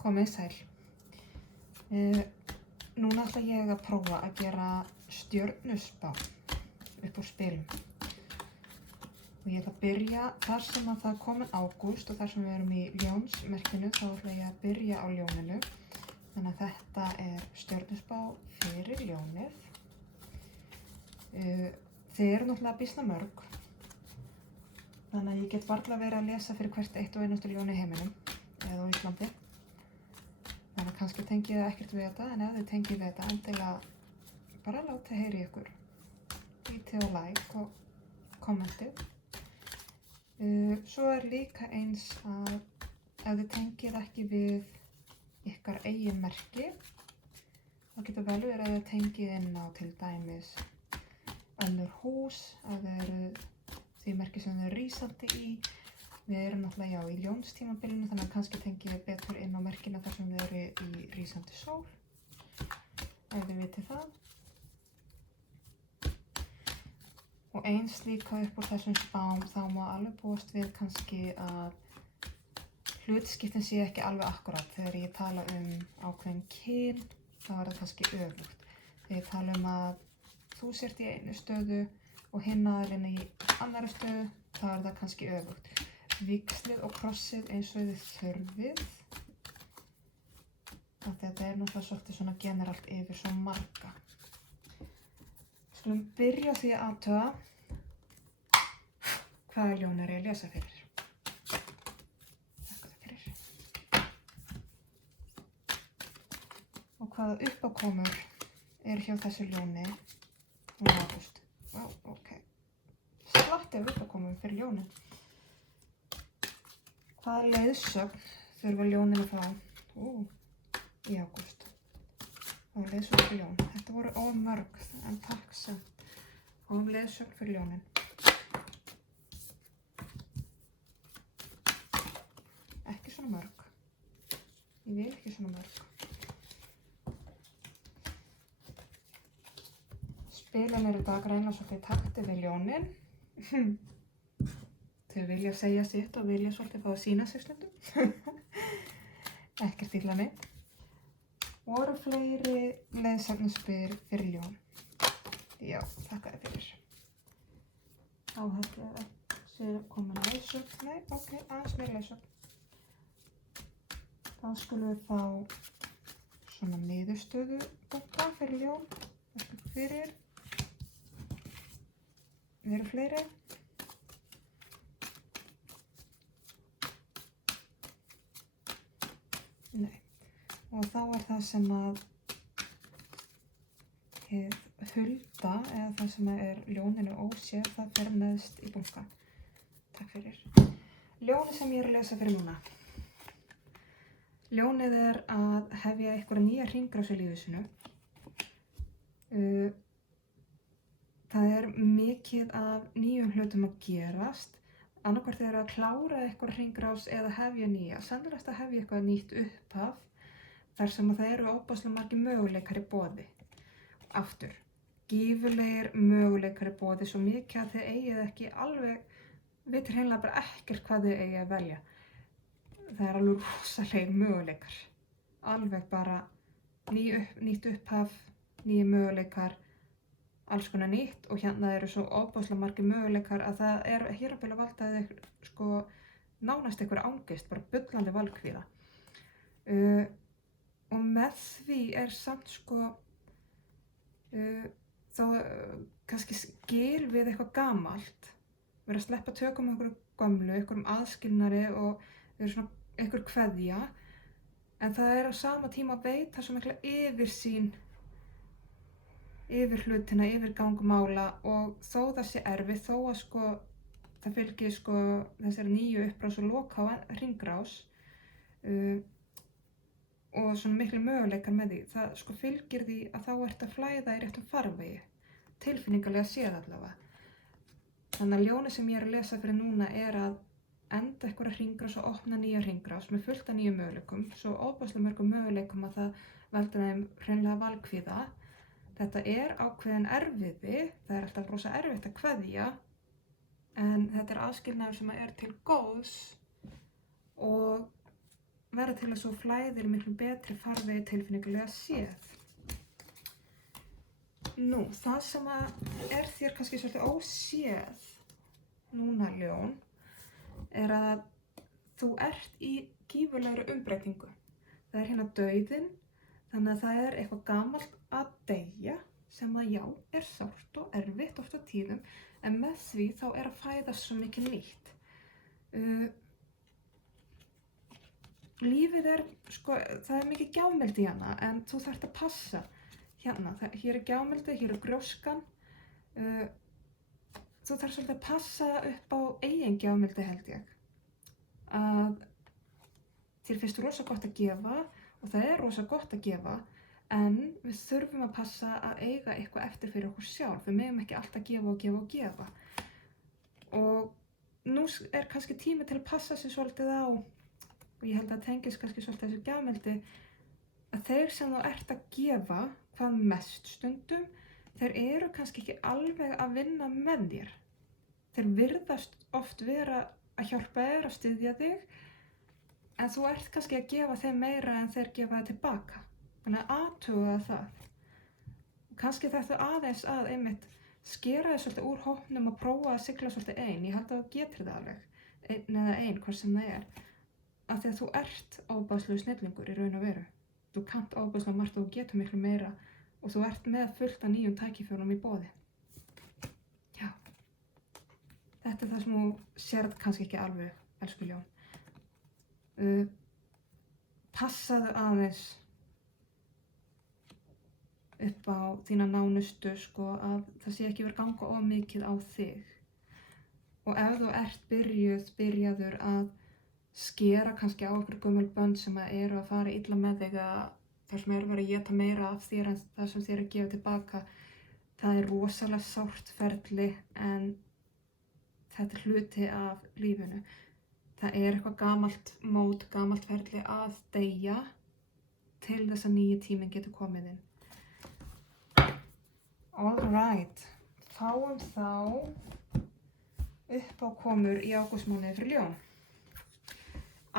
Komið sæl. Núna ætla ég að prófa að gera stjörnuspá upp úr spilum. Og ég ætla að byrja þar sem að það er kominn ágúst og þar sem við erum í ljónsmerkinu, þá ætla ég að byrja á ljóninu. Þannig að þetta er stjörnuspá fyrir ljónið. Þið eru náttúrulega býsna mörg. Þannig að ég get varla verið að lesa fyrir hvert eitt og einustu ljón í heiminum, eða á Íslandi. Þannig að kannski tengið þið ekkert við þetta, en ef þið tengið við þetta, endilega bara látið heyri ykkur. Lítið og like og kommentið. Svo er líka eins að ef þið tengið ekki við ykkar eigin merki, þá getur vel verið að þið tengið inn á til dæmis önnur hús, að þið eru því merki sem þið eru rísandi í. Við erum náttúrulega í ljónstímabilinu, þannig að kannski tengið þið betur inn á merkina þar sem þið eru í rísandi sól, ef þið vitið það. Og eins líka upp úr þessum spám, þá má alveg búast við kannski að hlutskiptin sé ekki alveg akkurat. Þegar ég tala ákveðin kyn, þá er það kannski öfugt. Þegar ég tala að þú sért í einu stöðu og hinn aðilinn í annarri stöðu, þá er það kannski öfugt. Víxlið og krossið eins og þið þurfið. Þetta er náttúrulega svolítið svona generalt yfir svo marga. Skulum byrja á því að athuga hvaða ljón er ég að lesa fyrir. Þakka það fyrir. Og hvaða uppákomur eru hjá þessu ljóni í ágúst. Vá, ok. Slatti af uppákomum fyrir ljónin. Hvaða leiðsögn þurfa ljónin að fá í ágúst? Og leiðsögn fyrir ljón. Þetta voru of mörg, en takk samt. Og leiðsögn fyrir ljónin. Ekki svona mörg. Ég vil ekki svona mörg. Spilin eru greinlega svolítið í takti við ljónin. Þau vilja segja sitt og vilja svolítið fá að sýna sig stundum. Ekkert illa neitt. Voru fleiri leiðsagnarspil fyrir ljón? Já, þakka þér fyrir. Áhættu að sé komin leiðsögn. Nei, ok, aðeins meira leiðsögn. Þá skulum við fá svona niðurstöðu bunka fyrir ljón. Þakka fyrir. Við erum fleiri. Nei, og þá er það sem að hið hulda, eða það sem er ljóninu óséð, það fer neðst í bunka. Takk fyrir. Ljónið sem ég er að lesa fyrir núna. Ljónið er að hefja einhverja nýja hringrás í lífi sínu. Það er mikið af nýjum hlutum að gerast. Annarkvort þeir eru að klára eitthvað hringrás eða hefja nýja. Sennilegast að hefja eitthvað nýtt upphaf þar sem að það eru óbáslega margir möguleikar í boði. Aftur, gífurlegir möguleikar í boði, svo mikið að þið eigið ekki alveg, vitir hreinlega bara ekkert hvað þið eigið að velja. Það er alveg rosalegir möguleikar. Alveg bara nýtt upphaf, nýjir möguleikar, alls konar nýtt, og hérna eru svo óbáslega margir möguleikar að það er hér að byrja að valda þig nánast einhverja angist, bara bullandi valkvíða. Og með því er samt þá kannski skil við eitthvað gamalt, verið að sleppa tökum einhverju gömlu, einhverjum aðskilnari og verið svona einhver kveðja, en það er á sama tíma að veita svo mikla yfirsýn yfir hlutina, yfir gangmála, og þó það sé erfið, þó að það fylgir þessari nýju upprás og loka á hringrás og svona miklu möguleikar með því, það fylgir því að þá ert að flæða í réttum farvegi, tilfinningalega séð allavega. Þannig að ljónið sem ég er að lesa fyrir núna er að enda einhverja hringrás og opna nýja hringrás með fullt af nýjum möguleikum, svo óbáslega mörgum möguleikum að það veldur þeim hreinlega valkvíða. Þetta er ákveðin erfiði, það er alltaf rosa erfitt að kveðja, en þetta er aðskilnaður sem er til góðs og verða til að svo flæðir miklu betri farvegi tilfinningulega séð. Nú, það sem er þér kannski svolítið óséð núna, ljón, er að þú ert í gífurlegri umbreytingu. Það er hérna dauðinn, þannig að það er eitthvað gamalt að deyja sem að já, er sárt og erfitt oft á tíðum, en með því þá er að fæðast svo mikið nýtt. Lífið er, sko, það er mikið gjafmildi hérna, en þú þarft að passa. Hérna, hér er gjafmildi, hér er gróskan. Þú þarft svolítið að passa upp á eigin gjafmildi, held ég. Að þér finnst rosa gott að gefa, og það er rosa gott að gefa, en við þurfum að passa að eiga eitthvað eftir fyrir okkur sjálf. Við megum ekki alltaf gefa og gefa og gefa. Og nú er kannski tími til að passa sig svolítið á, og ég held að tengist kannski svolítið þessu gjafmildi, að þeir sem þú ert að gefa hvað mest stundum, þeir eru kannski ekki alveg að vinna með þér. Þeir virðast oft vera að hjálpa þér, að styðja þig, en þú ert kannski að gefa þeim meira en þeir gefa það tilbaka. Þannig að athuga það. Kannski þarftu aðeins að einmitt skera þig svolítið úr hópnum og prófa að sigla svolítið ein. Ég held að þú getur það alveg, einn eða ein, hvað sem það er. Af því að þú ert ofboðslegur snillingur í raun og veru. Þú kannt ofboðslega margt og þú getur miklu meira og þú ert með fullt af nýjum tækifærum í boði. Já. Þetta er það sem þú sérð kannski ekki alveg, elsku ljón. Passaðu aðeins upp á þína nánustu, sko, að það sé ekki verið að ganga of mikið á þig. Og ef þú ert byrjaður að skera kannski á okkur gömul bönd sem eru að fara illa með þig, að þar sem verið að éta meira af þér en það sem þér að gefa tilbaka, það er rosalega sárt ferli, en þetta er hluti af lífinu. Það er eitthvað gamalt mót, gamalt ferli að deyja til þess að nýji tíminn getur komið inn. Alright, fáum þá uppákomur í ágústmánuði fyrir ljón.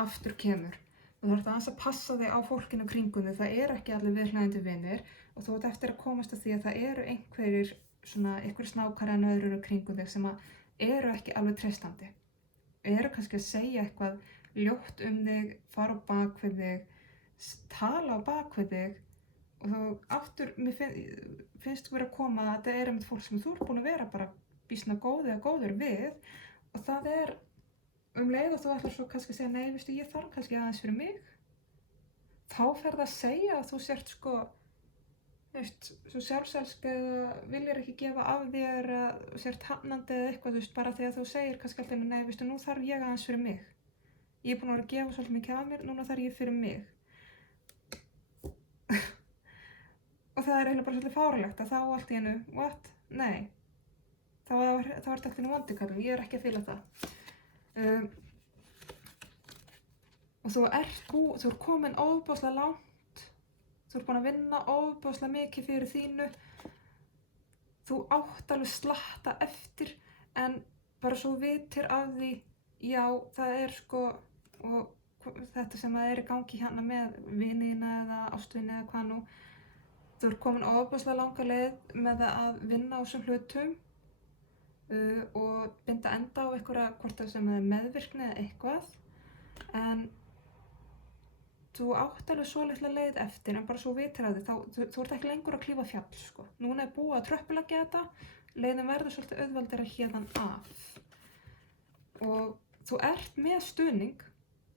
Aftur kemur. Þú þarft aðeins að passa þig á fólkinu kringum þig. Það eru ekki allir viðhlæðandi vinir og þú ert eftir að komast að því að það eru einhverjir snákar en öðrur kringum þig sem eru ekki alveg treystandi. Eru kannski að segja eitthvað ljótt um þig, fara á bak við þig, tala á bak við þig og þá aftur, mér finnst þú verið að koma að þetta er einmitt fólk sem þú ert búin að vera bara býsna góður við og það er leið og þú ætlar svo kannski að segja nei, veistu, ég þarf kannski aðeins fyrir mig. Þá fer það að segja að þú sért sko, veist, svo sjálfselsk eða viljir ekki gefa af þér að sért hafnandi eða eitthvað, þú veist, bara því að þú segir kannski alltaf nei, veistu, nú þarf ég aðeins fyrir mig. Ég er búin að vera að gefa svolítið mikið af mér, núna þarf ég fyrir mig. Og það er eiginlega bara svolítið fáránlegt að þá allt í einu, what? Nei. Þá ert allt í einu vondikallinn, ég er ekki að fíla það. Og þú ert komin ofboðslega langt, þú ert búin að vinna ofboðslega mikið fyrir þínu, þú átt alveg slatta eftir, en bara svo vitir af því, já, það er sko, og þetta sem það er í gangi hérna með vinina eða ástvini eða hvað nú, þú ert komin ofboðslega langa leið með að vinna á þessum hlutum, og binda enda á einhverja, hvort það sem er meðvirkni eða eitthvað, en þú átt alveg svo litla leið eftir, en bara svo vitir að því, þú ert ekki lengur að klífa fjall, sko. Núna er búið að tröppuleggja þetta, leiðin verður svolítið auðveldari héðan af. Og þú ert með stuðning,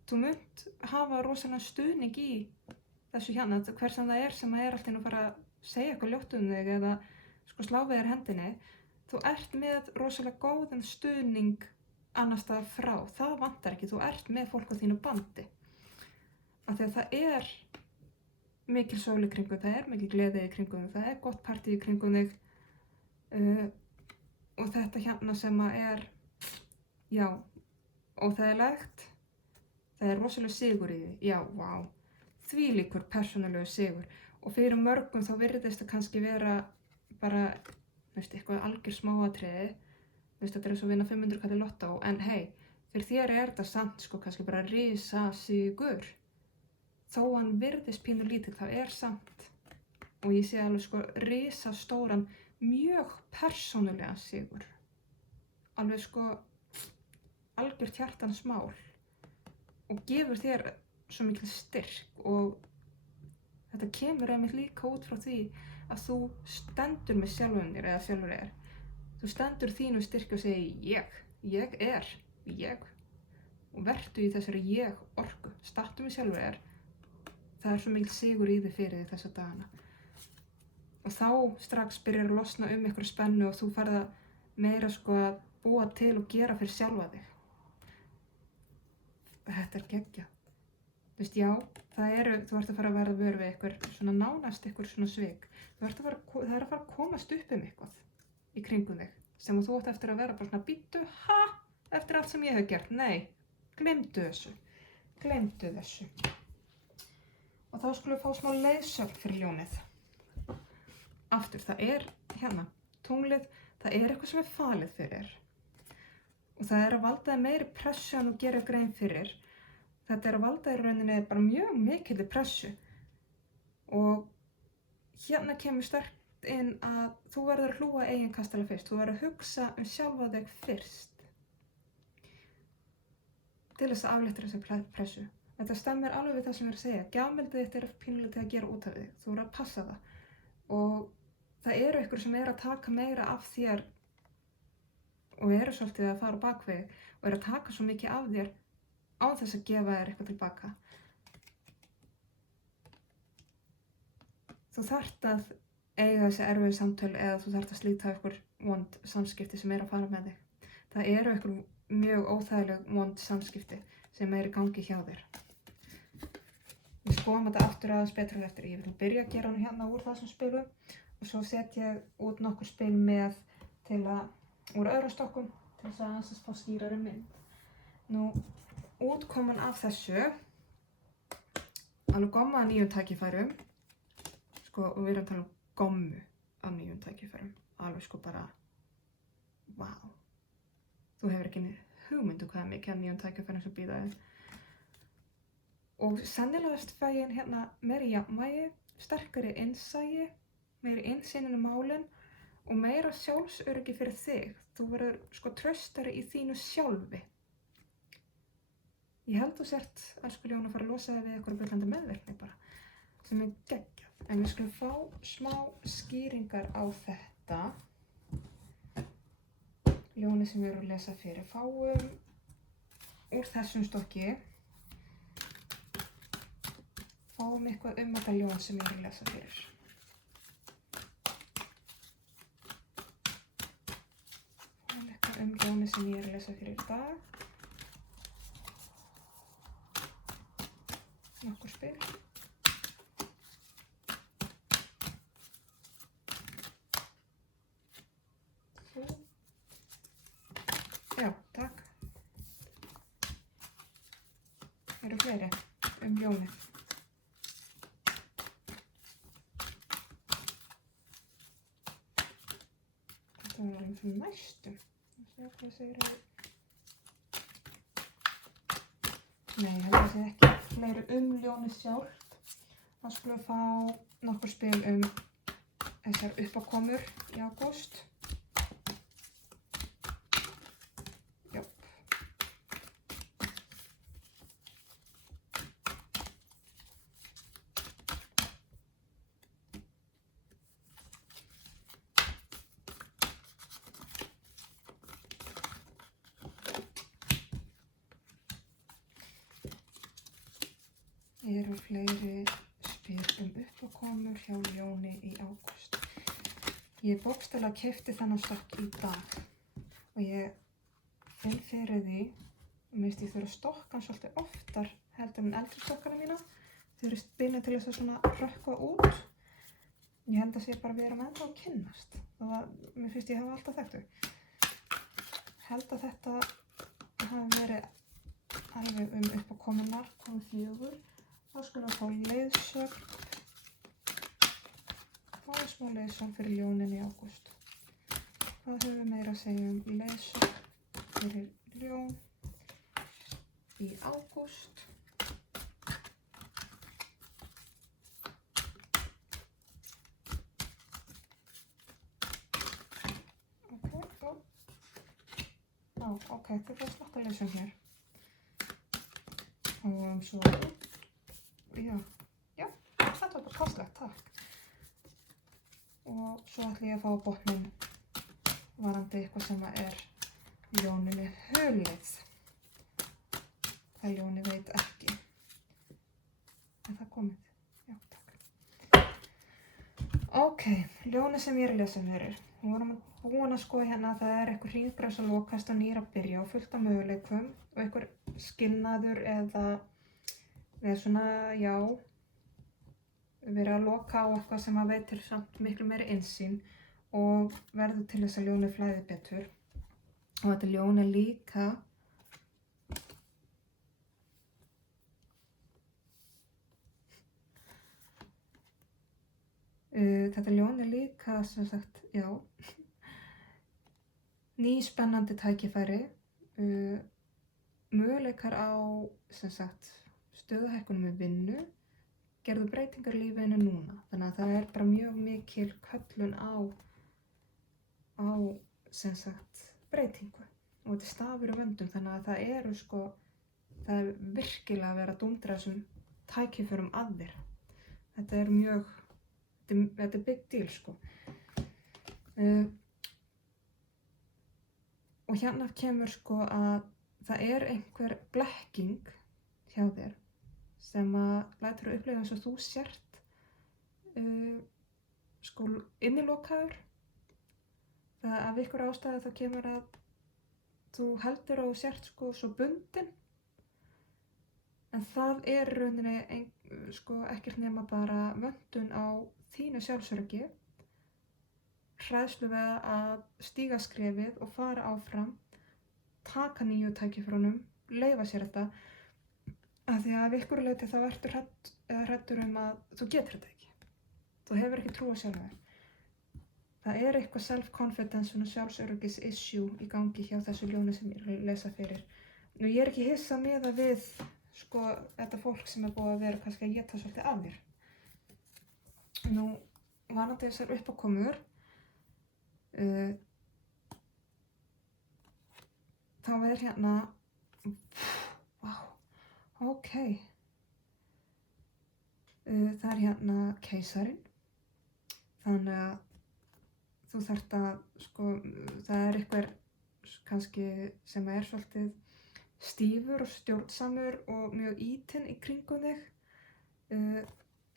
þú munt hafa rosalega stuðning í þessu hérna, hver sem það er allt í einu að fara að segja eitthvað ljótt um þig eða sko slá við þér hendinni. Þú ert með rosalega góðan stuðning annars staðar frá. Það vantar ekki, þú ert með fólk á þínu bandi. Af því að það er mikil sól í kringum, það er mikil gleði í kringum, það er gott partí í kringum þig. Og þetta hérna sem er, já, óþægilegt, það er rosalega sigur í því. Já, vá, þvílíkur persónulegur sigur. Og fyrir mörgum þá virðist það kannski vera bara, veist, eitthvað algjör smáatriði, veist, þetta er svo vinna 500 kall í lottó, en hei, fyrir þér er þetta samt sko kannski bara risa sigur. þó hann virðist pínu lítill, þá samt, og ég sé alveg sko risastóran, mjög persónulegan sigur. Alveg sko algjört hjartans mál og gefur þér svo mikil styrk og þetta kemur einmitt líka út frá því að þú stendur með sjálfum þér eða sjálfur þér. Þú stendur þínu styrk og segir ég er og vertu í þessari ég orku. Stattu með sjálfur þér. Það svo mikil sigur í þig fyrir því þessa dagana. Og þá strax byrjar að losna einhverju spennu og þú ferð að meira sko að búa til og gera fyrir sjálfa þig. Þetta geggjað. Þú veist, já, þú ert að fara að verða vör við einhver svona nánast einhver svona svik. Það er að fara að komast upp eitthvað í kringum þig sem þú átt eftir að vera bara svona bíddu, eftir allt sem ég hef gert. Nei, gleymdu þessu. Og þá skulum við fá smá leiðsögn fyrir ljónið. Aftur, það hérna, tunglið, það eitthvað sem falið fyrir. Og það að valda þér meiri pressu en þú gerir grein fyrir. Þetta að valda þér í rauninni bara mjög mikilli pressu. Og hérna kemur sterkt inn að þú verður að hlúa eigin kastala fyrst. Þú verður að hugsa sjálfa þig fyrst. Til þess að aflétta þessa pressu. Þetta stemmir alveg við það sem ég að segja. Gjafmildið þitt pínulítið að gera út af þig. Þú verður að passa það. Og það einhver sem að taka meira af þér og svolítið að fara á bakveg og að taka svo mikið af þér án þess að gefa þér eitthvað tilbaka. Þú þarft að eiga þessi erfiðu samtöl eða þú þarft að slíta einhver vond samskipti sem að fara með þig. Það einhver mjög óþægileg vond samskipti sem í gangi hjá þér. Við skoðum þetta aftur aðeins betur en eftir. Ég vil byrja að gera hann hérna úr þessum spilum og svo set ég út nokkur spil með úr öðrum stokkum til þess að aðeins fá skýrari mynd. Nú, útkoman af þessu, alveg gomma af 9 tækifærum, sko, og við erum að tala gommu af 9 tækifærum, alveg sko bara, vá. Þú hefur ekki hugmyndu hvað mikið af 9 tækifærum sem bíða þér. Og sennilegast fæ ég hérna meiri jafnvægi, sterkari innsæi, meiri innsýn í málin og meira sjálfsöryggi fyrir þig. Þú verður sko traustari í þínu sjálfi. Ég held þú sért, elsku ljón, að fara að losa þig við einhverja bullandi meðvirkni bara, sem geggjað. En við skulum fá smá skýringar á þetta. Ljónið sem við erum að lesa fyrir. Fáum úr þessum stokki. Fáum eitthvað þetta ljón sem ég er að lesa fyrir. Fáum eitthvað ljónið sem ég er að lesa fyrir í dag. Nokkur spil. Já, takk. Eru fleiri ljónið. Þetta var fyrir næstum. Hvað segir þau? Nei, ég held að það sé ekki fleiri ljónið sjálft. Þá skulum við fá nokkur spil þessar uppákomur í ágúst. Eru fleiri spil uppákomur hjá ljóni í ágúst. Ég bókstaflega keypti þennan stokk í dag og ég finn fyrir því og mér finnst ég þurfa að stokka hann svolítið oftar heldur en eldri stokkana mína. Þau eru byrjað til þess að svona hrökkva út. Ég held að sé bara við erum ennþá að kynnast. Mér finnst ég hafa alltaf þekkt þau. Held að þetta hafi verið alveg uppákomunar, komið 4. Þá skulum við fá leiðsögn. Fáum smá leiðsögn fyrir ljónin í ágúst. Hvað höfum við meira að segja leiðsögn fyrir ljón í ágúst? ok, þið fóðu slokka leysun hér. Og svo, já, þetta var bara kostlegt, takk. Og svo ætla ég að fá á botninn varandi eitthvað sem ljóninu hulið. Það ljónið veit ekki. Er það komið? Já, takk. Ok, ljónið sem ég að lesa fyrir. Við vorum búin að skoða hérna að það eitthvað hringrás að lokast og nýr að byrja og fullt af möguleikum og eitthvað skilnaður eða svona, já, verið að loka á eitthvað sem að veitir samt miklu meiri innsýn og verður til þess að ljónið flæði betur. Og þetta ljón líka þetta ljón líka, sem sagt, já, ný spennandi tækifæri, möguleikar á, sem sagt, stöðuhækkunum með vinnu, gerðu breytingar í lífinu núna. Þannig að það bara mjög mikil köllun á, sem sagt, breytingu. Og þetta stafur vöndum, þannig að það virkilega að vera að dúndra þessum tækifærum að þér. Þetta big deal, sko. Og hérna kemur, sko, að það einhver blekking hjá þér sem að lætur að upplifa eins og þú sért, sko, innilokaður. Það af ykkur ástæðu þá kemur að þú heldur að þú sért, sko, svo bundin. En það rauninni, sko, ekkert nema bara vöntun á þínu sjálfsöryggi, hræðslu við að stíga skrefið og fara áfram, taka nýju tækifærunum, leyfa sér þetta, af því að af ykkur leyti þá ertu hræddur að þú getur þetta ekki. Þú hefur ekki trú á sjálfur. Það eitthvað self-confidence og sjálfsöryggis issue í gangi hjá þessu ljóni sem ég lesa fyrir. Nú ég ekki hissa með að við, sko, þetta fólk sem búið að vera kannski að éta svolítið af þér. Nú, vanandi þessar uppákomur, þá hérna, vá, ok, það hérna keisarinn, þannig að þú þarft að, sko, það einhver kannski sem svolítið stífur og stjórnsamur og mjög ítinn í kringum þig,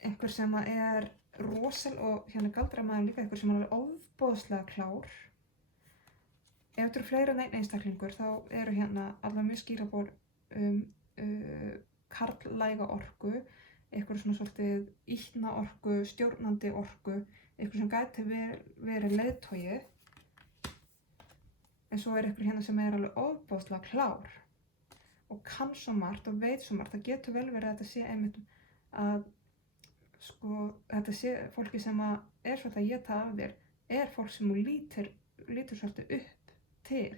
einhver sem rosal og hérna galdramaður líka, einhver sem ofboðslega klár. Ef þetta fleiri en einn einstaklingur þá hérna alveg mjög skýraból karllæga orku, einhver svona svolítið ýtna orku, stjórnandi orku, einhver sem gæti verið leiðtogi, en svo einhver hérna sem alveg ofboðslega klár og kann svo margt og veit svo margt. Það getur vel verið að þetta sé einmitt að, sko, þetta sé fólki sem svolítið að éta af þér, fólk sem þú lítur svolítið upp til.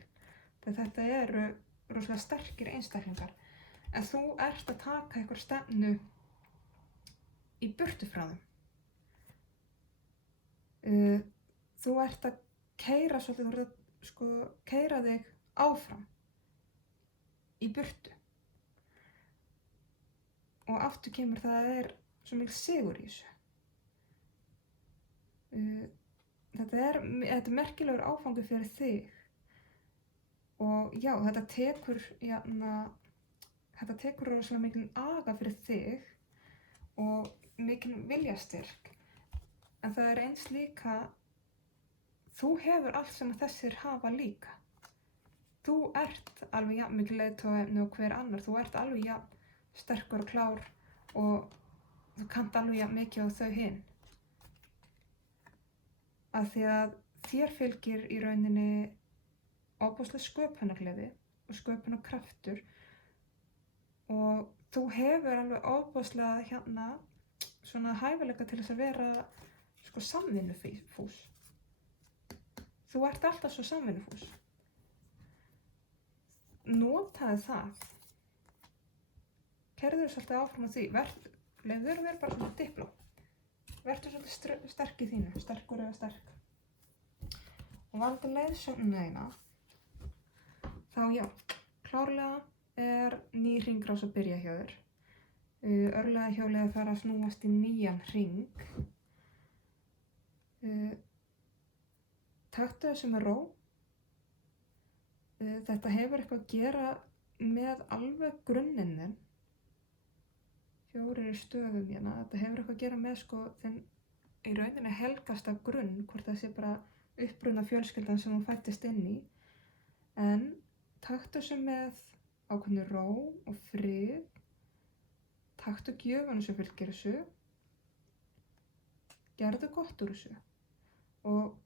Þegar þetta rosalega sterkir einstaklingar. En þú að taka einhver stefnu í burtu frá þeim. Þú að keyra svolítið, þú að, sko, keyra þig áfram í burtu. Og aftur kemur það svo mikil sigur í þessu. Þetta merkilegur áfangi fyrir þig. Og já, þetta tekur rosalega mikil aga fyrir þig og mikil viljastyrk. En það eins líka, þú hefur allt sem þessir hafa líka. Þú alveg jafn mikil leiðtogi og hver annar. Þú alveg jafn sterkur og klár og þú kannt alveg jafn mikið á þau hin. Af því að þér fylgir í rauninni ofboðsleg sköpunargleði og sköpunarkraftur og þú hefur alveg ofboðslega hérna svona hæfileika til þess að vera, sko, samvinnufús. Þú alltaf svo samvinnufús. Notaðu það. Keyrðu svolítið áfram á því. Leyfðu þér að vera bara svona dipló. Vertu svolítið sterk í þínu, sterkur eða sterk. Og varðandi leiðsögnina þína, þá já, klárlega er ný hringrás að byrja hjá þér. Örlagahjólið er farið að snúast í nýjan hring. Taktu þessu með ró. Þetta hefur eitthvað að gera með alveg grunninn þinn. 4 stöðum hérna. Þetta hefur eitthvað að gera með sko þinn í rauninni helgasta grunn, hvort það sé bara uppruna fjölskyldan sem þú fæddist inn í. En taktu þessu með ákveðnu ró og frið. Taktu gjöfunum sem fylgir þessu. Gerðu gott úr þessu. Og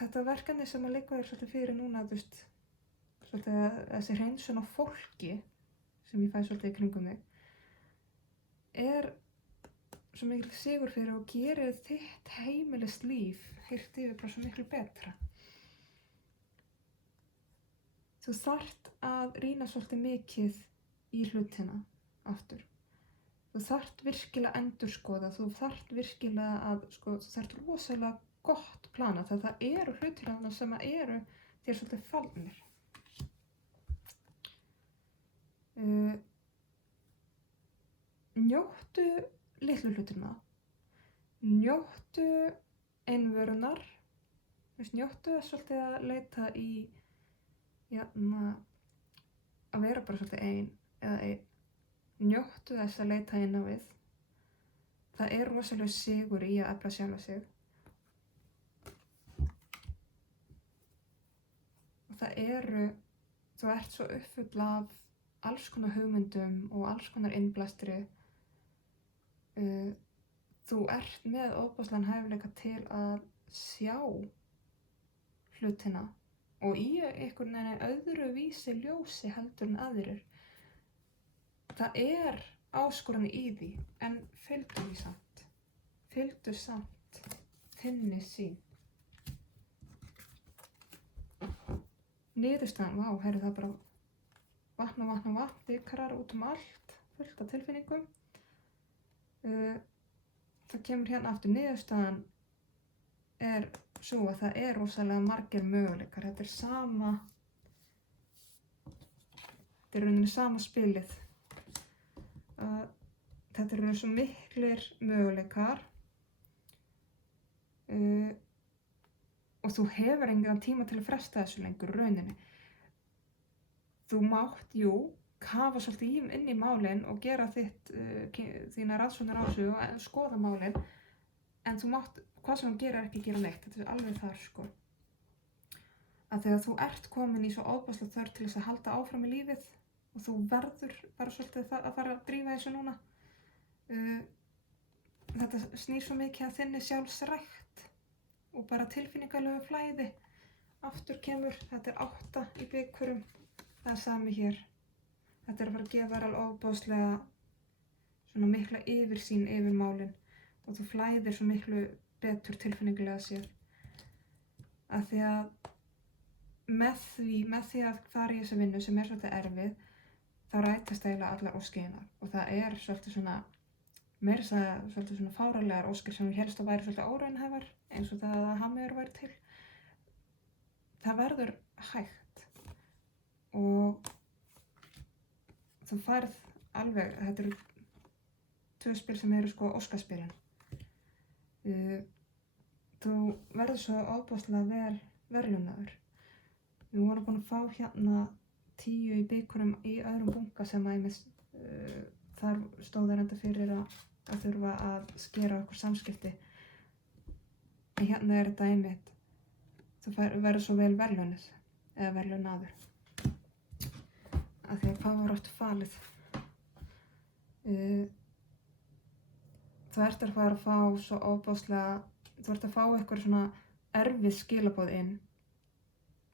þetta verkefni sem að liggja þér svolítið fyrir núna, þú veist, svolítið þessi hreinsun á fólki sem ég fæ svolítið í kringum mig, er svo mikil sigur fyrir og gerir þitt heimilist líf heilt yfir bara svo miklu betra. Þú þarft að rýna svolítið mikið í hlutina aftur. Þú þarft virkilega að endurskoða, þú þarft virkilega að, sko, þú þarft rosalega gott plana, það eru hlutir þarna sem eru þér svolítið falnir. Njóttu litlu hlutina, njóttu einvörunar, njóttu þess svolítið að leita í, að vera bara svolítið einn. Njóttu þess að leita inn á við. Það er rosalega sigur í að efla sjálfa sig. Og þú ert svo uppfull af alls konar hugmyndum og alls konar innblæstri. Þú ert með ofboðslegan hæfileika til að sjá hlutina og í einhvern veginn öðru vísi ljósi heldur en aðrir. Það er áskorun í því, en fylgdu því samt. Fylgdu samt þinni sýn. Niðurstaðan, heyrðu það bara vatn, bikarar út allt, fullt af tilfinningum. Það kemur hérna aftur, niðurstaðan er svo að það er rosalega margir möguleikar. Þetta er rauninni sama spilið. Þetta eru svo miklir möguleikar og þú hefur engan tíma til að fresta þessu lengur rauninni. Þú mátt, kafa svolítið inn í málin og gera þína rannsóknir á þessu og skoða málin, en þú mátt, hvað sem þú gerir, ekki gera neitt. Þetta er alveg þar, sko. Að þegar þú ert komin í svo ofboðslega þörf til þess að halda áfram í lífið og þú verður bara svolítið að fara að drífa þessu núna. Þetta snýr svo mikið að þinni sjálfsrækt og bara tilfinningalegu flæði. Aftur kemur, þetta er 8 í bikurum, það er sami hér. Þetta er að fara að gefa þér alveg ofboðslega svona mikla yfirsýn yfir málin og þú flæðir svo miklu betur tilfinningalega sér. Af því að með því að fara í þessa vinnu sem er svolítið erfið, þá rætast eiginlega allar óskirnar og það er svolítið svona, meira þess að svolítið svona fáránlegar óskir sem hélst að væri svolítið óraunhæfar, eins og það að hammiður væri til. Það verður hægt og þú færð alveg, þetta eru 2 spil sem eru sko óskaspilin. Þú verður svo ofboðslega vel verðlaunaður. Við vorum búin að fá hérna 10 í bikurum í öðrum bunka sem að þar stóð þær enda fyrir að þurfa að skera okkur samskipti. En hérna er þetta einmitt, þú verður svo vel verðlaunuð eða verðlaunaður. Af því að hvað var oft falið. Þú ert að fara að fá svo ofboðslega, þú ert að fá eitthvað svona erfið skilaboð inn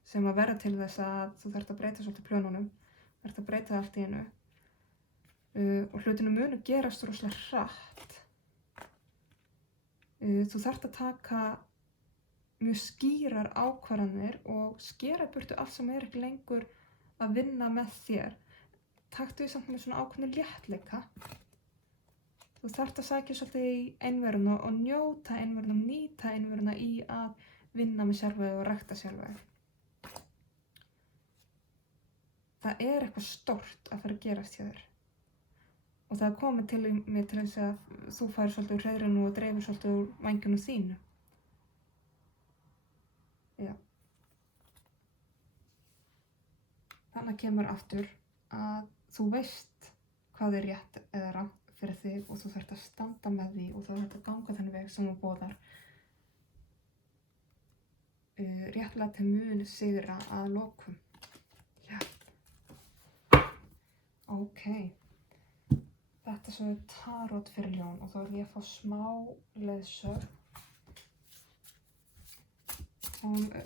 sem að verða til þess að þú þarft að breyta svolítið plönunum, þarft að breyta allt í einu og hlutinu munu gerast rosalega hratt. Þú þarft að taka mjög skýrar ákvarðanir og skera burtu allt sem er ekki lengur að vinna með þér. Taktu því samt með svona ákveðnu léttleika. Þú þarft að sækja svolítið í einveruna og njóta einveruna og nýta einveruna í að vinna með sjálfa þig og rækta sjálfa þig. það eitthvað stórt að fara að gerast hjá þér. Og það komið til mig til þess að þú færir svolítið úr hreiðrinu og dreifir svolítið úr vængjunum þínu. Já. Þannig kemur aftur að þú veist hvað rétt eða rangt fyrir þig og þú þarft að standa með því og þú þarft að ganga þennan veg sem þú boðar. Réttlæti mun sigra að lokum. Já. Ok. Þetta svo tarot fyrir ljón og þá ég að fá smá leiðsögn.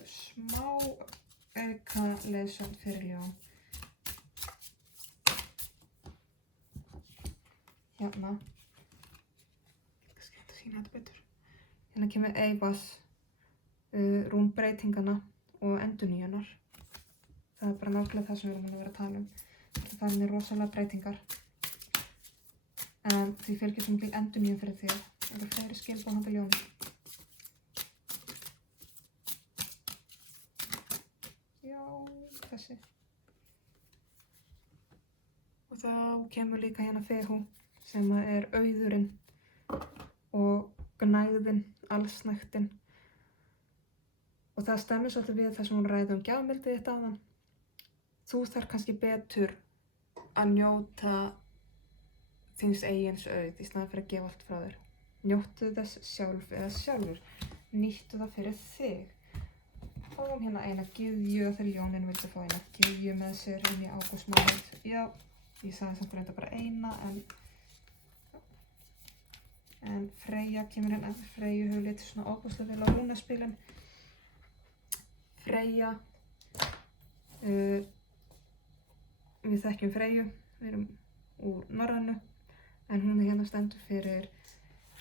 Smá auka leiðsögn fyrir ljón. Hérna. Kannski hægt að sýna þetta betur. Hérna kemur Eibas. Rún breytingana og endurnýjunar. Það bara nákvæmlega það sem við erum að vera að tala um. Það er með rosalega breytingar. En því fylgir svo mikil endurnýjun fyrir þig. Það eru fleiri skilboð handa ljóni. Já, þessi. Og þá kemur líka hérna Fehu sem er auðurinn og gnægðin, allsnægtin. Og það stemmir svolítið við það sem hún ræði gjafmildið þitt áðan. Þú þarf kannski betur að njóta þíns eigins auð í staðan fyrir að gefa allt frá þér. Njóttu þess sjálf eða sjálfur. Nýttu það fyrir þig. Fáum hérna eina gyðju þegar ljónin vildi fá eina gyðju með sér inn í ágústmánuð. Já, ég sagði samt reynda bara eina en Freyja kemur inn. Freyju hefur litið svona óbúslega vel á rúnaspilin. Freyja, við þekkjum Freyju, við erum úr norrænu, en hún hérna stendur fyrir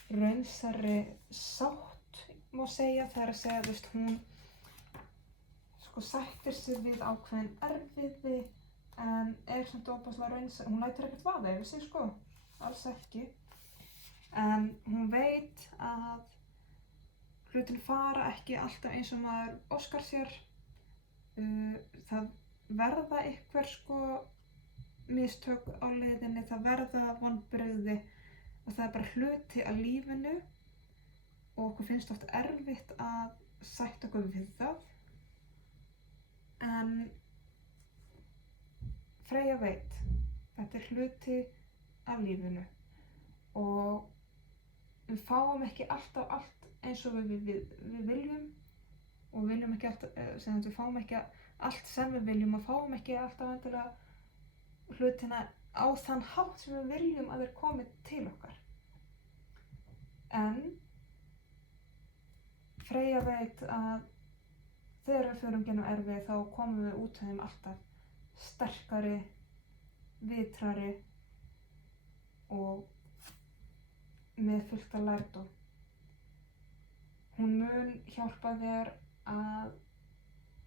raunsærri sátt, má segja. Það að segja, þú veist, hún sættir sig við ákveðin erfiði, en samt óbúslega raunsær. Hún lætur ekkert vaða yfir sig, alls ekki. En hún veit að hlutin fara ekki alltaf eins og maður óskar sér. Það verða einhver mistök á leiðinni, það verða vonbrigði og það er bara hluti af lífinu og okkur finnst oft erfitt að sætta okkur við það. En Freyja veit, þetta er hluti af lífinu og við fáum ekki alltaf allt eins og við viljum og viljum ekki alltaf, við fáum ekki allt sem við viljum og fáum ekki alltaf endilega hlutina á þann hátt sem við viljum að þeir komi til okkar. En Freyja veit að þegar við förum gegnum erfið þá komum við út af þeim alltaf sterkari, vitrari og með fullt af lærdóm. Hún mun hjálpa þér að,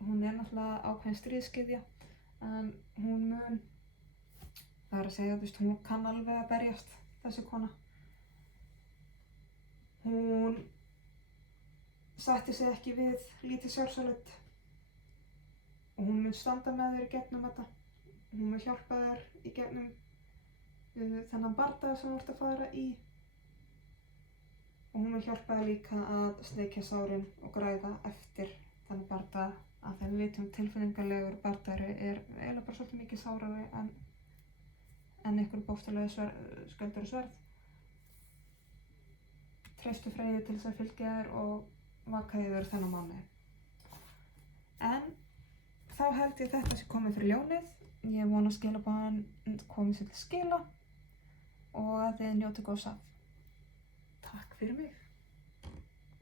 hún er náttúrulega ákveðin stríðsgyðja, en hún mun, það er að segja, þú veist, hún kann alveg að berjast, þessi kona. Hún sætti sig ekki við lítið sjálfsálit og hún mun standa með þér í gegnum þetta. Hún mun hjálpa þér í gegnum þennan bardaga sem þú ert að fara í. Og hún mun hjálpa þér líka að sleikja sárin og græða eftir þennan bardaga. Að þegar við vitum tilfinningalegur bardagari er eiginlega bara svolítið mikið sárari en einhver bókstaflega sköldur og sverð. Treystu Freyju til þess að fylgja þér og vaka yfir þennan mánuði. En þá held ég þetta sé komið fyrir ljónið. Ég vona að skilaboðin komið sér til skila og að þið njótið góðs af. Takk fyrir mig.